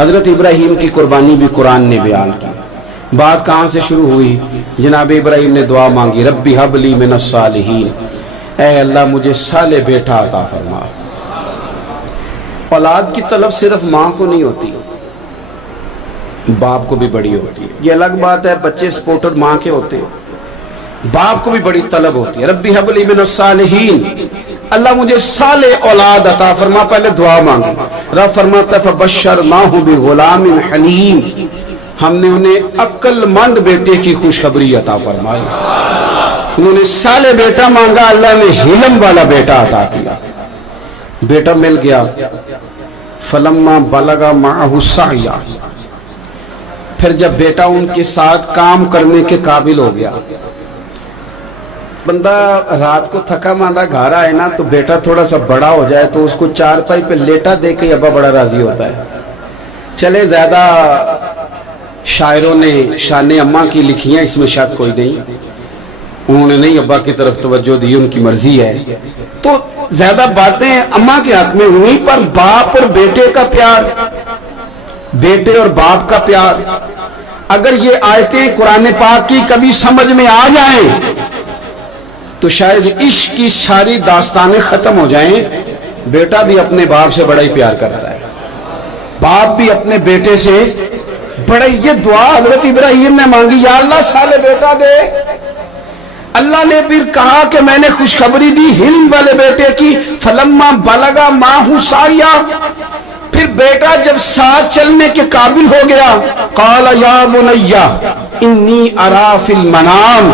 حضرت ابراہیم کی قربانی بھی قرآن نے بیان کی. بات کہاں سے شروع ہوئی؟ جناب ابراہیم نے دعا مانگی ربی ہب لی من الصالحین، اے اللہ مجھے صالح بیٹا عطا فرما. اولاد کی طلب صرف ماں کو نہیں ہوتی، باپ کو بھی بڑی ہوتی ہے. یہ الگ بات ہے بچے سپورٹر ماں کے ہوتے ہیں، باپ کو بھی بڑی طلب ہوتی ہے. ربی حب لی من الصالحین، اللہ مجھے صالح اولاد عطا فرما. پہلے دعا مانگی. رب فرماتا ہے فبشرناہ بغلام حلیم، ہم نے انہیں عقل مند بیٹے کی خوشخبری عطا فرمائی. انہوں نے صالح بیٹا مانگا، اللہ نے حلم والا بیٹا عطا کیا. بیٹا مل گیا. فلما بلغ معہ السعی، پھر جب بیٹا ان کے ساتھ کام کرنے کے قابل ہو گیا. بندہ رات کو تھکا ماندہ گھر آئے نا تو بیٹا تھوڑا سا بڑا ہو جائے تو اس کو چارپائی پہ لیٹا دے کے ابا بڑا راضی ہوتا ہے. چلے زیادہ شاعروں نے شان اماں کی لکھی ہیں، اس میں شک کوئی نہیں، انہوں نے نہیں ابا کی طرف توجہ دی، ان کی مرضی ہے. تو زیادہ باتیں اماں کے حق میں ہوئی، پر باپ اور بیٹے کا پیار، بیٹے اور باپ کا پیار، اگر یہ آیتیں قرآن پاک کی کبھی سمجھ میں آ جائیں تو شاید عشق کی ساری داستانیں ختم ہو جائیں. بیٹا بھی اپنے باپ سے بڑا ہی پیار کرتا ہے، باپ بھی اپنے بیٹے سے بڑا. یہ دعا حضرت ابراہیم نے مانگی، یا اللہ صالح بیٹا دے. اللہ نے پھر کہا کہ میں نے خوشخبری دی حلم والے بیٹے کی. فلما بلغ معہ السعی، پھر بیٹا جب ساتھ چلنے کے قابل ہو گیا. قال یا بنی انی ارا فی المنام،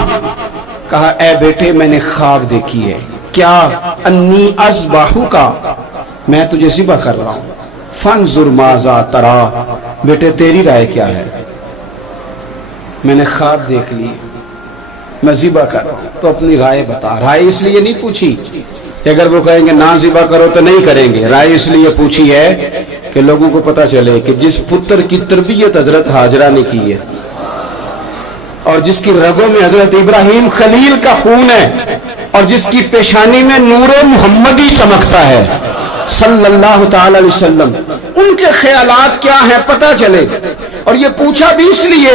کہا اے بیٹے میں نے خواب دیکھی ہے. کیا؟ انی اذبحک، میں تجھے ذبح کر رہا ہوں. فانظر ماذا تری، بیٹے تیری رائے کیا ہے؟ میں نے خواب دیکھ لی، میں ذبح کر رہا ہوں، تو اپنی رائے بتا. رائے اس لیے نہیں پوچھی کہ اگر وہ کہیں گے نہ ذبح کرو تو نہیں کریں گے. رائے اس لیے پوچھی ہے کہ لوگوں کو پتہ چلے کہ جس پتر کی تربیت حضرت ہاجرہ نے کی ہے اور جس کی رگوں میں حضرت ابراہیم خلیل کا خون ہے اور جس کی پیشانی میں نور محمدی چمکتا ہے صلی اللہ تعالی علیہ وسلم، ان کے خیالات کیا ہیں پتہ چلے. اور یہ پوچھا بھی اس لیے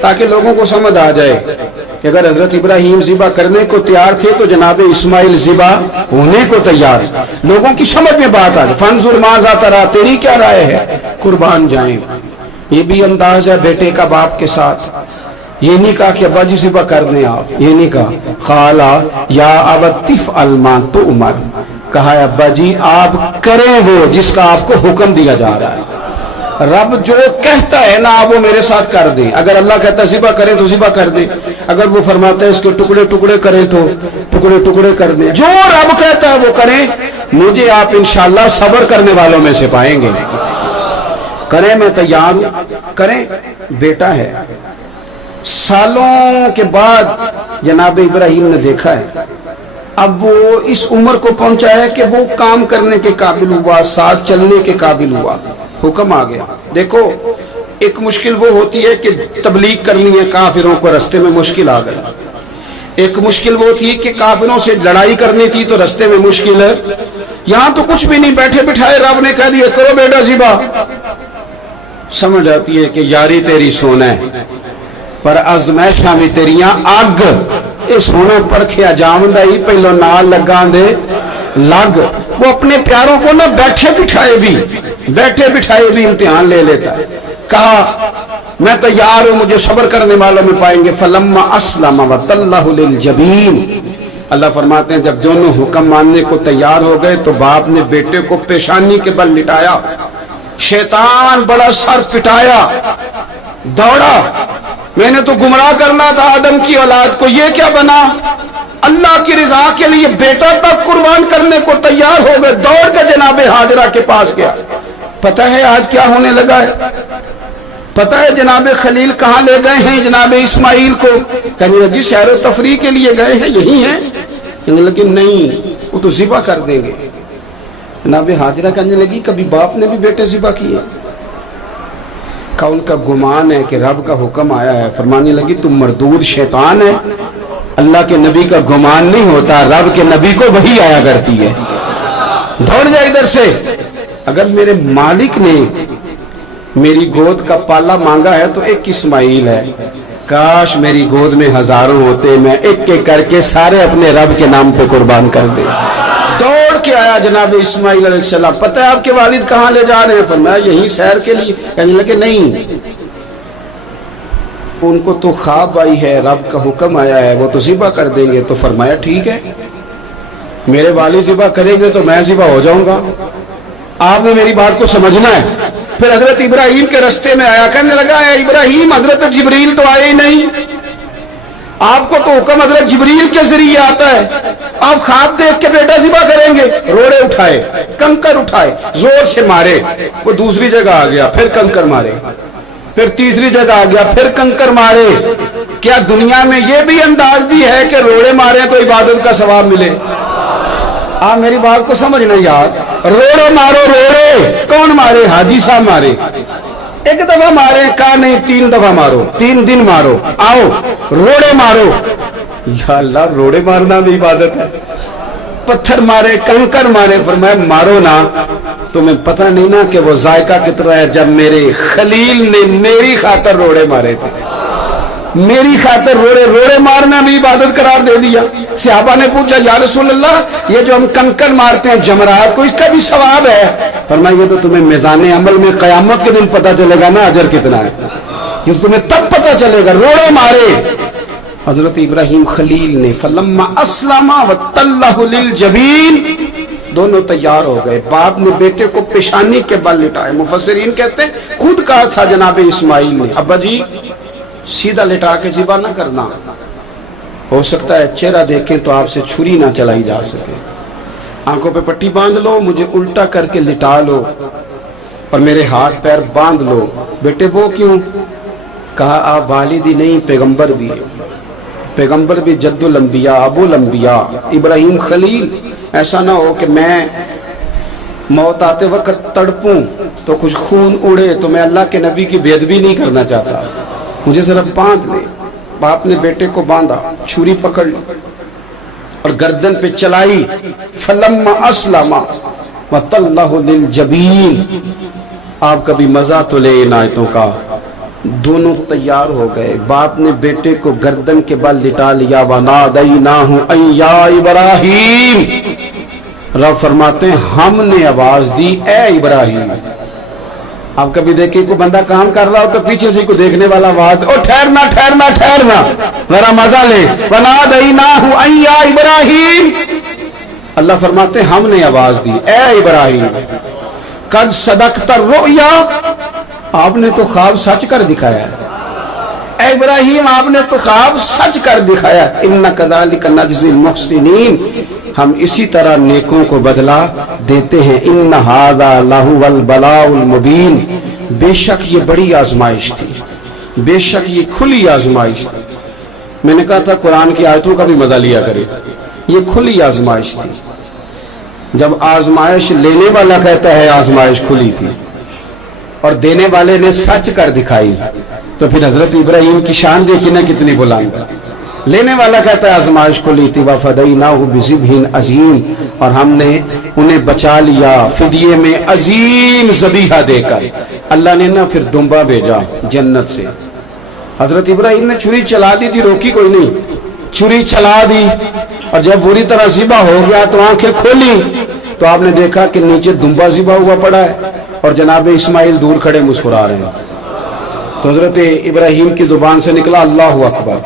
تاکہ لوگوں کو سمجھ آ جائے کہ اگر حضرت ابراہیم ذبح کرنے کو تیار تھے تو جناب اسماعیل ذبح ہونے کو تیار. لوگوں کی سمجھ میں بات آ جائے. فانظر ماذا تری، تیری کیا رائے ہے؟ قربان جائیں. یہ بھی انداز ہے بیٹے کا باپ کے ساتھ. یہ نہیں کہا کہ ابا جی ذبح کر دیں آپ، یہ نہیں کہا. قالا یا ابت افعل ما تؤمر، کہا ابا جی آپ کریں وہ جس کا آپ کو حکم دیا جا رہا ہے. رب جو کہتا ہے نا آپ وہ میرے ساتھ کر دیں. اگر اللہ کہتا ہے ذبح کریں تو ذبح کر دیں، اگر وہ فرماتا ہے اس کے ٹکڑے ٹکڑے کریں تو ٹکڑے ٹکڑے کر دیں. جو رب کہتا ہے وہ کریں. مجھے آپ انشاءاللہ صبر کرنے والوں میں سے پائیں گے. کریں، میں تیار ہوں، کریں. بیٹا ہے. سالوں کے بعد جناب ابراہیم نے دیکھا ہے اب وہ اس عمر کو پہنچا ہے کہ وہ کام کرنے کے قابل ہوا، ساتھ چلنے کے قابل ہوا. حکم آ گیا. دیکھو ایک مشکل وہ ہوتی ہے کہ تبلیغ کرنی ہے کافروں کو، رستے میں مشکل آ گئی. ایک مشکل وہ تھی کہ کافروں سے لڑائی کرنی تھی تو رستے میں مشکل ہے. یہاں تو کچھ بھی نہیں، بیٹھے بٹھائے رب نے کہہ دیا کرو بیٹا ذبح. سمجھ آتی ہے کہ یاری تیری سونا ہے پر ازمائشاں بھی تیریاں اگ. یہ سونا پرکھیا جامدہ ہی پہلو نال لگاں دے لگ. وہ اپنے پیاروں کو نہ بیٹھے بٹھائے بھی امتحان لے لیتا ہے. کہا میں تیار ہوں، مجھے صبر کرنے والوں میں پائیں گے. فلما اسلم وتلہ للجبین، اللہ فرماتے ہیں جب دونوں حکم ماننے کو تیار ہو گئے تو باپ نے بیٹے کو پیشانی کے بل لٹایا. شیطان بڑا سر پٹایا، دوڑا. میں نے تو گمراہ کرنا تھا آدم کی اولاد کو، یہ کیا بنا؟ اللہ کی رضا کے لیے بیٹا تک قربان کرنے کو تیار ہو گئے. دوڑ کے جناب ہاجرہ کے پاس گیا. پتہ ہے آج کیا ہونے لگا ہے؟ پتہ ہے جناب خلیل کہاں لے گئے ہیں جناب اسماعیل کو؟ کہنے لگی سیر و تفریح کے لیے گئے ہیں، یہی ہیں. کہنے لگی نہیں، وہ تو ذبح کر دیں گے. جناب ہاجرہ کہنے لگی کبھی باپ نے بھی بیٹے ذبح کیے؟ کہا ان کا گمان ہے کہ رب کا حکم آیا ہے. فرمانے لگی تم مردود شیطان ہے، اللہ کے نبی کا گمان نہیں ہوتا، رب کے نبی کو وحی آیا کرتی ہے. دوڑ جائے ادھر سے. اگر میرے مالک نے میری گود کا پالا مانگا ہے تو ایک اسماعیل ہے، کاش میری گود میں ہزاروں ہوتے، میں ایک ایک کر کے سارے اپنے رب کے نام پہ قربان کر دے۔ دوڑ کے آیا جناب اسماعیل علیہ السلام، پتہ ہے آپ کے والد کہاں لے جا رہے ہیں؟ فرمایا یہیں سیر کے لیے۔ کہنے لگے نہیں، ان کو تو خواب آئی ہے، رب کا حکم آیا ہے، وہ تو ذبح کر دیں گے۔ تو فرمایا ٹھیک ہے، میرے والد ذبح کریں گے تو میں ذبح ہو جاؤں گا، آپ نے میری بات کو سمجھنا ہے۔ پھر حضرت ابراہیم کے رستے میں آیا، کہنے لگا اے ابراہیم، حضرت جبریل تو آئے ہی نہیں، آپ کو تو حکم حضرت جبریل کے ذریعے آتا ہے، آپ خواب دیکھ کے بیٹا ذبح کریں گے؟ روڑے اٹھائے، کنکر اٹھائے، زور سے مارے، وہ دوسری جگہ آ گیا، پھر کنکر مارے، پھر تیسری جگہ آ گیا، پھر کنکر مارے۔ کیا دنیا میں یہ بھی انداز بھی ہے کہ روڑے مارے تو عبادت کا ثواب ملے؟ آپ میری بات کو سمجھنا یار، روڑے مارو، روڑے کون مارے؟ حاجی صاحب مارے، ایک دفعہ مارے، کہا نہیں 3 دفعہ مارو، 3 دن مارو، آؤ روڑے مارو۔ یا اللہ، روڑے مارنا بھی عبادت ہے؟ پتھر مارے، کنکر مارے، فرمایا مارو نا، تمہیں پتہ نہیں نا کہ وہ ذائقہ کتنا ہے جب میرے خلیل نے میری خاطر روڑے مارے تھے، میری خاطر روڑے مارنا بھی عبادت قرار دے دیا۔ صحابہ نے پوچھا یا رسول اللہ، یہ جو ہم کنکر مارتے ہیں جمرات کو، اس کا بھی ثواب ہے؟ فرمایا یہ تو تمہیں میزان عمل میں قیامت کے دن پتہ چلے گا نا اجر کتنا ہے، یہ تو تمہیں تب پتہ چلے گا۔ روڑے مارے حضرت ابراہیم خلیل نے، فلما اسلم وتلہ للجبین، دونوں تیار ہو گئے، باپ نے بیٹے کو پیشانی کے بل لٹائے۔ مفسرین کہتے ہیں خود کہا تھا جناب اسماعیل نے، ابا جی سیدھا لٹا کے ذبح نہ کرنا، ہو سکتا ہے چہرہ دیکھیں تو آپ سے چھری نہ چلائی جا سکے، آنکھوں پہ پٹی باندھ لو، مجھے الٹا کر کے لٹا لو اور میرے ہاتھ پیر باندھ لو۔ بیٹے وہ کیوں؟ کہا آپ والد ہی نہیں، پیغمبر بھی، پیغمبر بھی جد الانبیاء، ابو الانبیاء ابراہیم خلیل۔ ایسا نہ ہو کہ میں موت آتے وقت تڑپوں تو کچھ خون اڑے، تو میں اللہ کے نبی کی بے ادبی نہیں کرنا چاہتا، مجھے ذرا باندھ لے۔ باپ نے بیٹے کو باندھا، چھری پکڑ لی اور گردن پہ چلائی، فلما اسلم وتلہ للجبین۔ آپ کبھی مزہ تو لے ان آیتوں کا۔ دونوں تیار ہو گئے، باپ نے بیٹے کو گردن کے بل لٹا لیا، ونادیناہ ان یا ابراہیم، رب فرماتے ہیں ہم نے آواز دی اے ابراہیم۔ آپ کبھی دیکھیں کوئی بندہ کام کر رہا ہو تو پیچھے سے کوئی دیکھنے والا آواز، او ٹھہرنا ٹھہرنا ٹھہرنا، ذرا مزہ لے، ونادیناہ ان یا ابراہیم۔ اللہ فرماتے ہیں ہم نے آواز دی اے ابراہیم، قد صدقت الرؤیا، آپ نے تو خواب سچ کر دکھایا ہے، اے ابراہیم آپ نے تو خواب سچ کر دکھایا۔ ان کذالک نجزی المحسنین، ہم اسی طرح نیکوں کو بدلہ دیتے ہیں۔ ان ھذا لہو البلاء المبین، بے شک یہ بڑی آزمائش تھی، بے شک یہ کھلی آزمائش تھی۔ میں نے کہا تھا قرآن کی آیتوں کا بھی مزہ لیا کرے، یہ کھلی آزمائش تھی۔ جب آزمائش لینے والا کہتا ہے آزمائش کھلی تھی اور دینے والے نے سچ کر دکھائی، تو پھر حضرت ابراہیم کی شان دیکھی نا کتنی بلند ہے۔ لینے والا کہتا ہے آزمائش کھلی تھی، وَفَدَيْنَاهُ بِذِبْحٍ عَظِيمٍ، اور ہم نے انہیں بچا لیا فدیے میں عظیم ذبیحہ دے کر۔ اللہ نے نا پھر دمبا بھیجا جنت سے۔ حضرت ابراہیم نے چھری چلا دی تھی، روکی کوئی نہیں، چھری چلا دی، اور جب پوری طرح ذبح ہو گیا تو آنکھیں کھولی تو آپ نے دیکھا کہ نیچے دمبا ذبح ہوا پڑا ہے اور جناب اسماعیل دور کھڑے مسکرا رہے ہیں۔ تو حضرت ابراہیم کی زبان سے نکلا اللہ اکبر،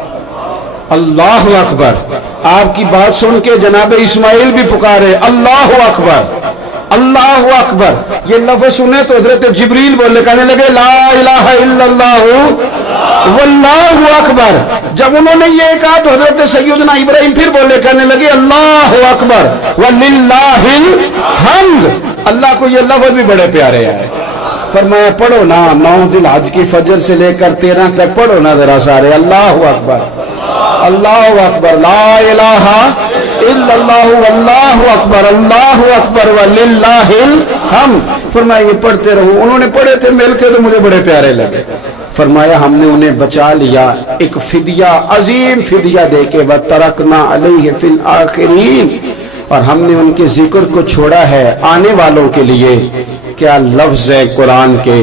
اللہ اکبر۔ آپ کی بات سن کے جناب اسماعیل بھی پکارے اللہ اکبر، اللہ اکبر۔ یہ لفظ سنے تو حضرت جبریل بولے، کہنے لگے لا الہ الا اللہ واللہ اکبر۔ جب انہوں نے یہ کہا تو حضرت سیدنا ابراہیم پھر بولے، کہنے لگے اللہ اکبر وللہ الحمد۔ اللہ کو یہ لفظ بھی بڑے پیارے آئے۔ فرمایا پڑھو نا 9 ذی الحج کی فجر سے لے کر 13 تک پڑھو نا ذرا سارے، اللہ اکبر اللہ اکبر، لا الہ الا اللہ واللہ اکبر، اللہ اکبر وللہ الحمد۔ فرمایا یہ پڑھتے رہو۔ انہوں نے پڑھے تھے مل کے تو مجھے بڑے پیارے لگے۔ فرمایا ہم نے انہیں بچا لیا ایک فدیہ، عظیم فدیہ دے کے، وَتَرَكْنَا عَلَيْهِ فِي الْآخِرِينَ، اور ہم نے ان کے ذکر کو چھوڑا ہے آنے والوں کے لیے۔ کیا لفظ ہے قرآن کے،